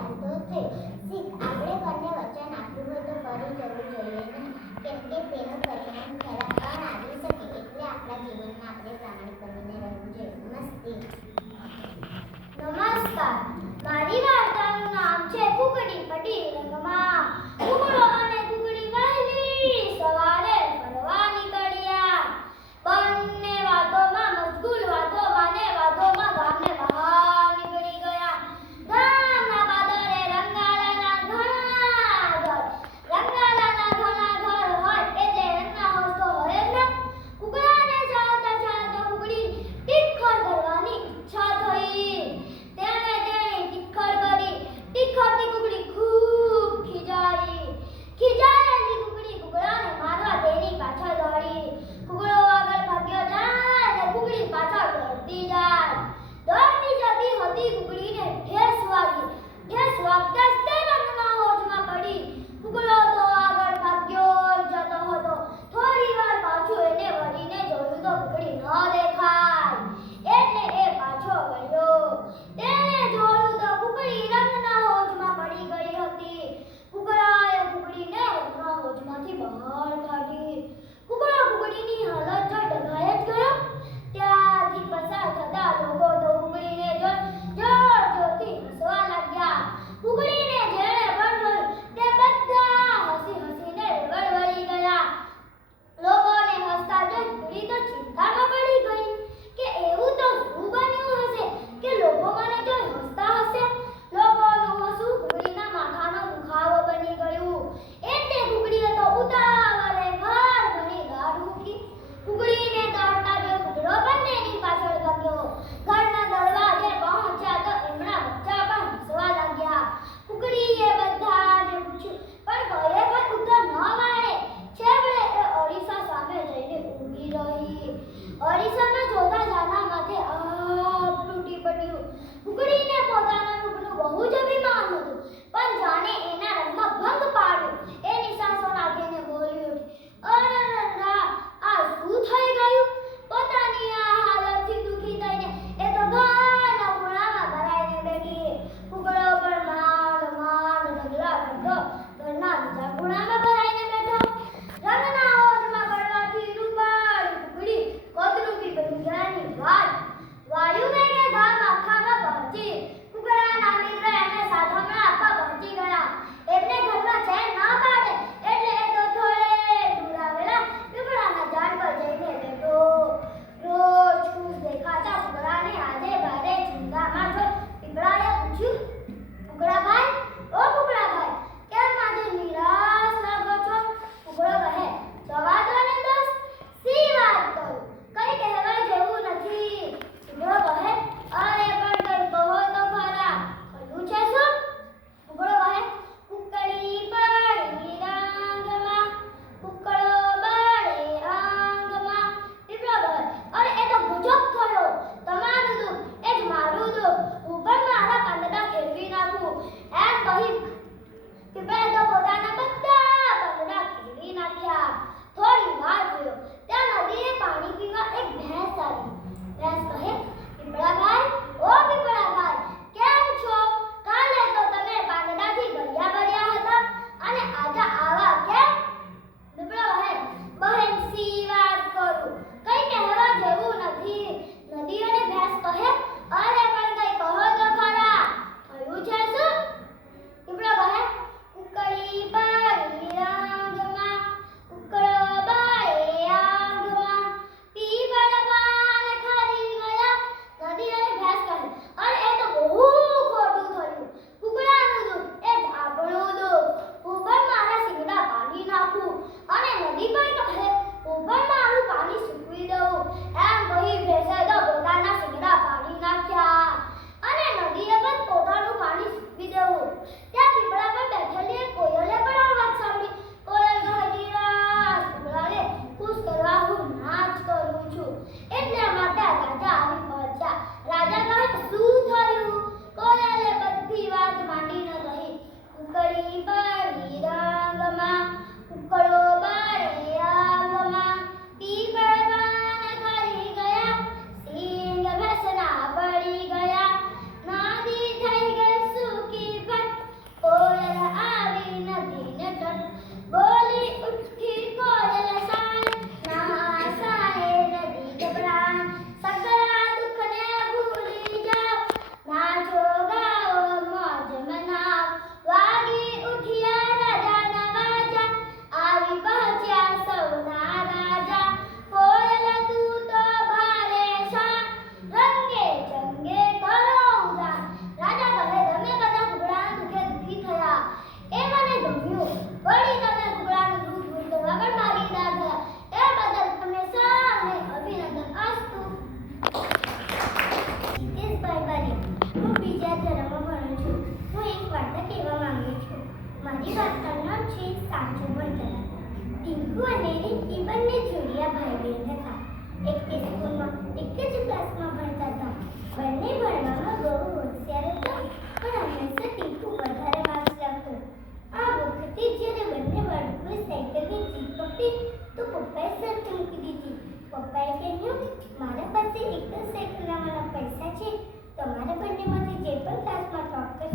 ચાલતો થયો. શીખ આપણે બંને વચન આપ્યું હોય તો કરી જવું જોઈએ નહીં, કેમ કે તેનું પરિણામ ખરાબ પણ આવી શકે. એટલે આપણા જીવનમાં આપણે પ્રામાણિક બનીને રહેવું જોઈએ. નમસ્તે. નમસ્કાર. મારી વાર્તાનું નામ છે કુકડી પડી રંગમાં. કુકડો અને કુકડી વહેલી સવારે ફરવા નીકળ્યા. બંને વાતોમાં મશગુલ, વાતોમાં ને વાતોમાં ગામને બહાર નીકળી ગયા. ગામના પાદરે રંગાલાના ઘણા ઘર. રંગાલાના ઘણા ઘર હોય એટલે રંગના હોશ તો હોય જ ને. કુકડાને ચાલતા ચાલતા કુકડી ટીખળ કરવાની ઈચ્છા થઈ. તેણે ટીખળ કરી. ટીખળથી કુકડી ખૂબ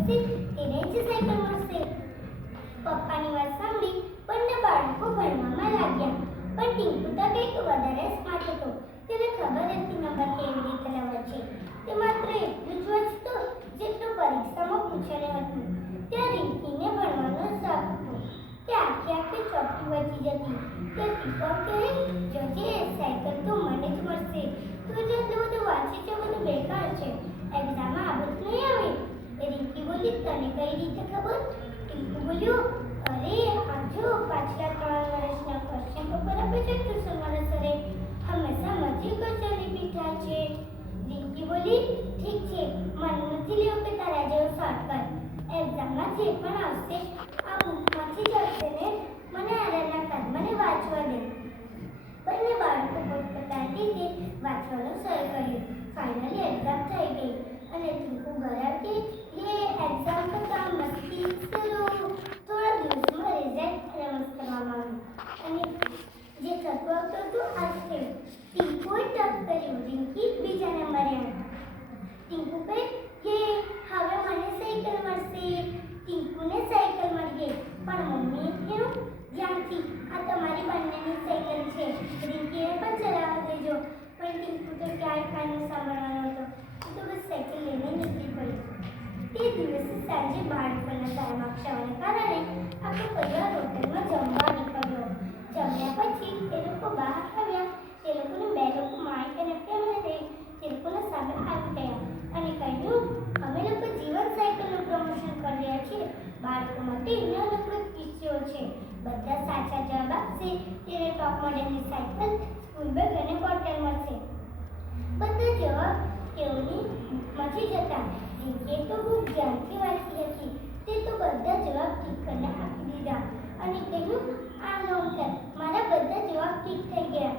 મળશે તેને જ સાયકલ મળશે. પપ્પાની વાત સાંભળી બંને બાળકો ભણવામાં લાગ્યા. પણ ટીંકુ તો કંઈક વધારે સ્માર્ટ હતો. તેને ખબર હતી નંબર કેવી રીતે લાવવા છે. તે માત્ર એટલું જ વાંચતો જેટલું પરીક્ષામાં પૂછેલું હતું. ત્યાં રિંકીને ભણવાનો શોખ હતો. તે આખી ચોપડી વાંચી જતી. તે ટીપો કહે, જોજે સાયકલ તો મને જ મળશે. તું જેટલું બધું વાંચે છે બધું બેકાર છે. એક્ઝામમાં આ બધું નહીં આવે. રિંકી બોલી, તને કઈ રીતે ખબર? ટીપુ બોલ્યો, અરે આજો પાછલા 3 વર્ષના ક્વેશ્ચન પેપર આપે છે ટ્યુશનવાળા સરે. હંમેશા મજી કચેરી પીઠા છે. રિંકી બોલી, ઠીક છે, મને નથી લેવું કે તારા જેવો શોર્ટકટ. એક્ઝામમાં જે પણ આવશે આ બુકમાંથી જ આવશે ને. મને આરાના કર, મને વાંચવા દે. બંને બાળકો પોતપોતાની રીતે વાંચવાનું શરૂ કર્યું. ફાઇનલી એક્ઝામ થઈ ગઈ અને ટીંકુ ઘરે આવતી, યે એક્ઝામ ખતમ, મસ્તી શરૂ. થોડા દિવસમાં રિઝલ્ટ અનાઉન્સ કરવામાં આવ્યું અને જે થતું આવતું હતું આ જ થયું. ટીંકુએ ટપ કર્યું, રિંકી બીજા નંબરે આવી. ટીંકુ કહે, યે હવે મને સાયકલ મળશે. ટીંકુને સાયકલ મળી ગઈ. પણ મમ્મીએ કહ્યું, ધ્યાનથી, આ તમારી બંનેની સાયકલ છે, રિંકીને પણ ચલાવવા દેજો. પણ ટીંકુ તો ક્યાંય કાનનું સાંભળવાનો હતો. તો બસ સાયકલ લઈને નીકળી પડી. તે દિવસે સાંજે બાળકોના સારા નકશાઓને કારણે આખો પરિવાર હોટલમાં જમવા નીકળ્યો. જમ્યા પછી તે લોકો બહાર આવ્યા. તે લોકોને 2 લોકો માઇક અને કેમેરા લઈ તે લોકોના સામે આવી ગયા અને કહ્યું, અમે લોકો જીવન સાયકલનું પ્રમોશન કરી રહ્યા છીએ. બાળકો માટે નાનકડો કિસ્સો છે. બધા સાચા જવાબ આપશે તેને ટોપ મોડેલની સાયકલ, સ્કૂલ બેગ અને બોટલ મળશે. બધા જવાબ તેઓની મચી જતા. રિંકીએ તો ખૂબ ધ્યાનથી વાંચી હતી. તે તો બધા જવાબ ઠીક કરીને આપી દીધા અને કહ્યું, આ નોંધ કર, મારા બધા જવાબ ઠીક થઈ ગયા.